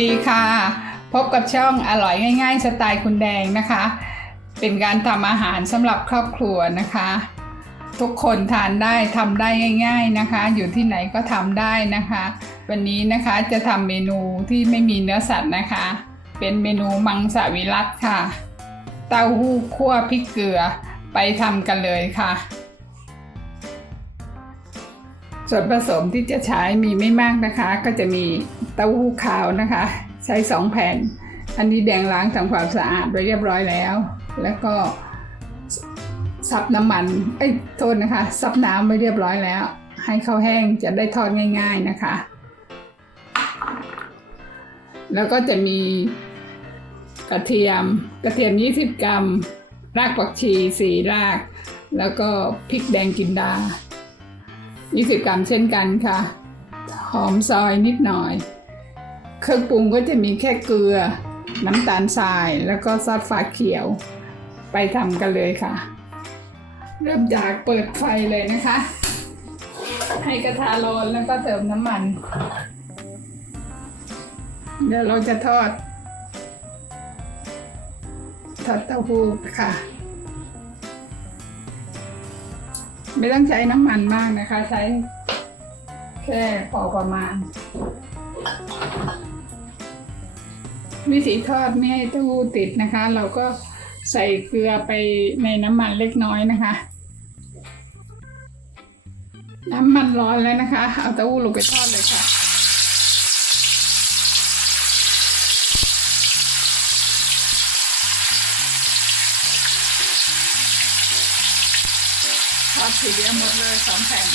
ดีค่ะพบกับช่องอร่อยง่ายๆสไตล์คุณแดงนะคะเป็นการทำอาหารสำหรับครอบครัวนะคะทุกคนทานได้ทำได้ง่ายๆนะคะอยู่ที่ไหนก็ทำได้นะคะวันนี้นะคะจะทำเมนูที่ไม่มีเนื้อสัตว์นะคะเป็นเมนูมังสวิรัติค่ะเต้าหู้คั่วพริกเกลือไปทำกันเลยค่ะส่วนผสมที่จะใช้มีไม่มากนะคะก็จะมีเต้าหู้ขาวนะคะใช้2แผ่นอันนี้แดงล้างทำความสะอาดไว้เรียบร้อยแล้วแล้วก็ซับน้ำมันโทษนะคะซับน้ำไว้เรียบร้อยแล้วให้เขาแห้งจะได้ทอดง่ายๆนะคะแล้วก็จะมีกระเทียม20 กรัมรากผักชี4รากแล้วก็พริกแดงจินดา20 กรัมเช่นกันค่ะหอมซอยนิดหน่อยเครื่องปรุงก็จะมีแค่เกลือน้ำตาลทรายแล้วก็ซอสฝาเขียวไปทำกันเลยค่ะเริ่มจากเปิดไฟเลยนะคะให้กระทะร้อนแล้วก็เติมน้ำมันเดี๋ยวเราจะทอดเต้าหู้ค่ะไม่ต้องใช้น้ำมันมากนะคะใช้แค่พอประมาณวิธีทอดไม่ให้เต้าหู้ติดนะคะเราก็ใส่เกลือไปในน้ำมันเล็กน้อยนะคะน้ำมันร้อนแล้วนะคะเอาเต้าหู้ลงไปทอดเลยค่ะทอดทีเดียวหมดเลย2แผ่น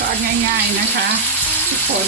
ทอดง่ายๆนะคะทุกคน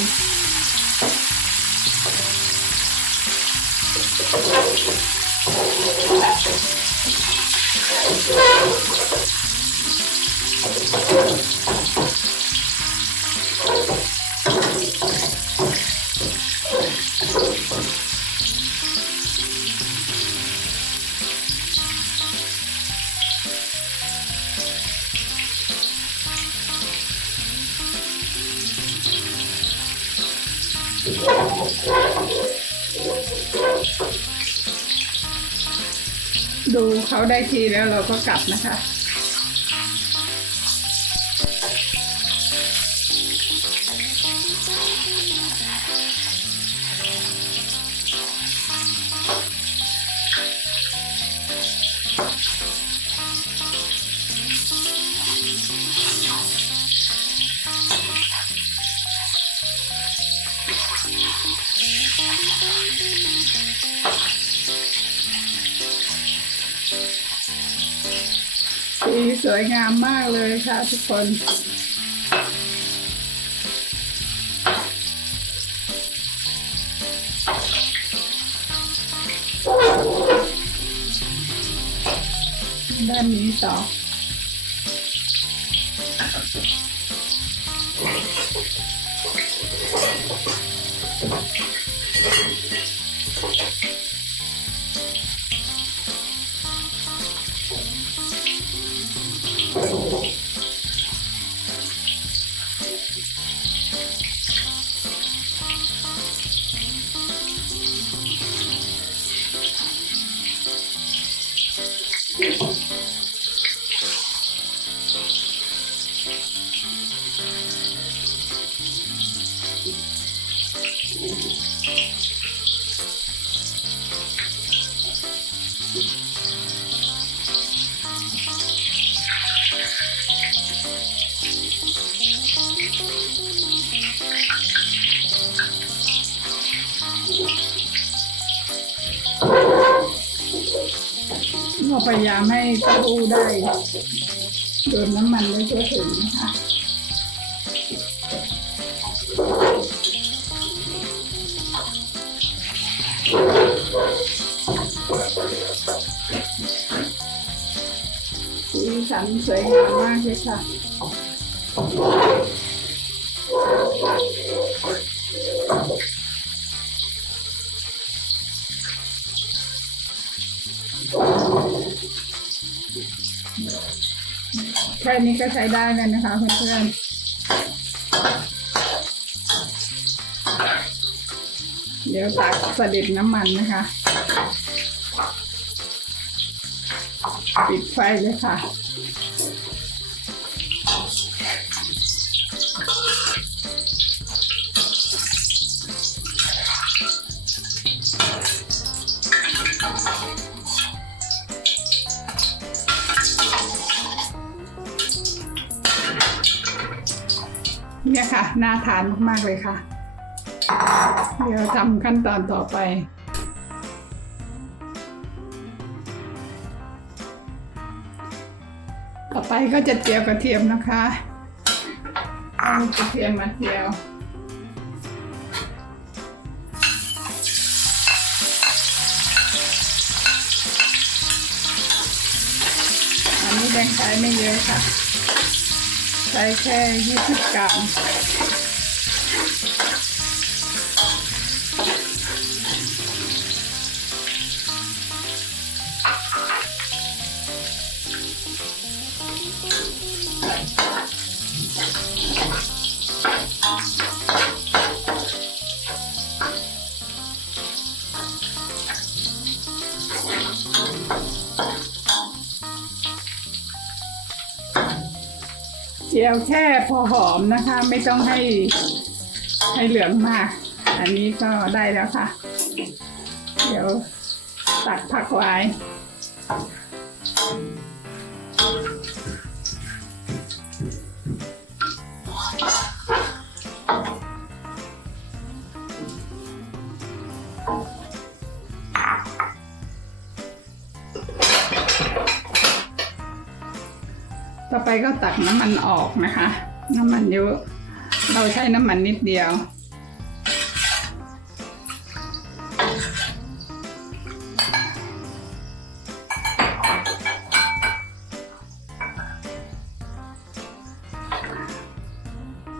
ดูเขาได้ทีแล้วเราก็กลับนะคะสีสวยงามมากเลยค่ะทุกคนด้านนี้ต่อเราพยายามให้เต้าหู้ได้โดนน้ำมันได้ทั่วถึงนะคะสีสันสวยงามมากเลยค่ะ ผ แค่นี้ก็ใช้ได้แล้วนะคะเพื่อนๆเดี๋ยวตักสดิบน้ำมันนะคะปิดไฟเลยค่ะเนี่ยค่ะน่าทานมากๆเลยค่ะเดี๋ยวทำขั้นตอนต่อไปก็จะเจียวกระเทียมนะคะเอากระเทียมมาเจียวอันนี้แดงใช้ไม่เยอะค่ะใช้แค่20 กรัมเจียวแค่พอหอมนะคะไม่ต้องให้เหลืองมากอันนี้ก็ได้แล้วค่ะเดี๋ยวตักผักไว้ต่อไปก็ตักน้ำมันออกนะคะน้ำมันเยอะเราใช้น้ำมันนิดเดียว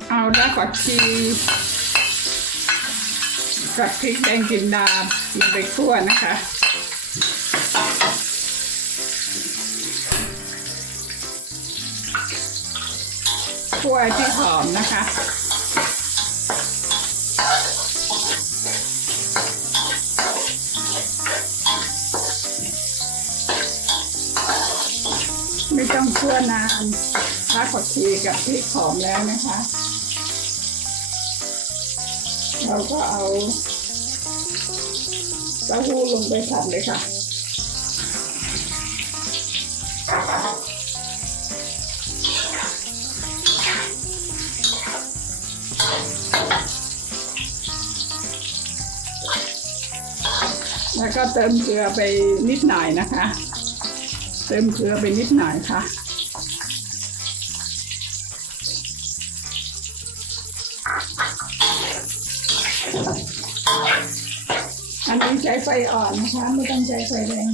เอารากผักชีกับพริกแดงจินดาลงไปคั่วนะคะคั่วที่หอมนะคะไม่ต้องคั่วนานรากผักชีกับพริกหอมแล้วนะคะเราก็เอาเต้าหู้ลงไปผัดเลยค่ะแล้วก็เติมเกลือไปนิดหน่อยนะคะเติมเกลือไปนิดหน่อยค่ะอันนี้ใช้ไฟอ่อนนะคะไม่ต้องใช้ไฟแรง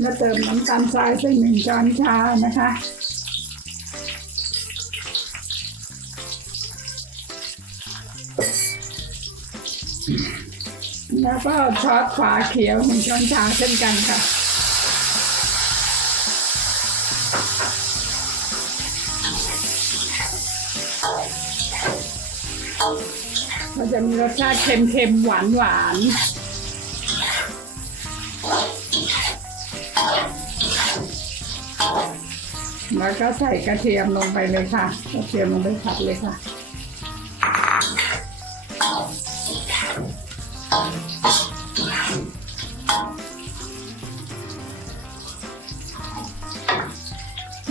แล้วเติมน้ำตาลทรายสัก1 ช้อนชานะคะแล้วก็ซอสฝาเขียว1 ช้อนชาเช่นกันค่ะมันจะมีรสชาติเค็มๆหวานแล้วก็ใส่กระเทียมลงไปเลยค่ะกระเทียมลงไปผัดเลยค่ะ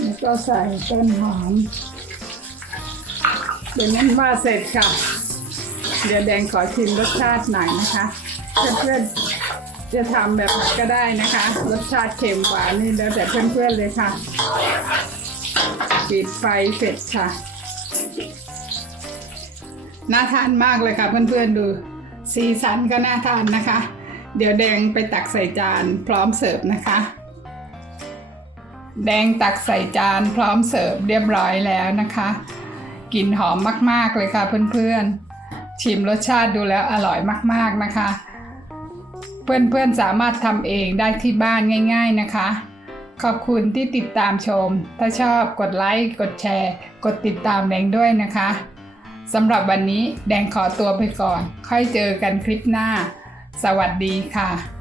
แล้วก็ใส่ต้นหอมเดี๋ยวนั้นว่าเสร็จค่ะเดี๋ยวแดงขอชิมรสชาติหน่อยนะคะเพื่อนๆจะทำแบบก็ได้นะคะรสชาติเค็มหวานนี่แล้วแต่เพื่อนๆเลยค่ะปิดไฟเสร็จค่ะน่าทานมากเลยค่ะเพื่อนๆดูสีสันก็น่าทานนะคะเดี๋ยวแดงไปตักใส่จานพร้อมเสิร์ฟนะคะแดงตักใส่จานพร้อมเสิร์ฟเรียบร้อยแล้วนะคะกลิ่นหอมมากๆเลยค่ะเพื่อนๆชิมรสชาติดูแล้วอร่อยมากๆนะคะ เพื่อนๆสามารถทำเองได้ที่บ้านง่ายๆนะคะ ขอบคุณที่ติดตามชมถ้าชอบกดไลค์กดแชร์กดติดตามแดงด้วยนะคะสำหรับวันนี้แดงขอตัวไปก่อนค่อยเจอกันคลิปหน้าสวัสดีค่ะ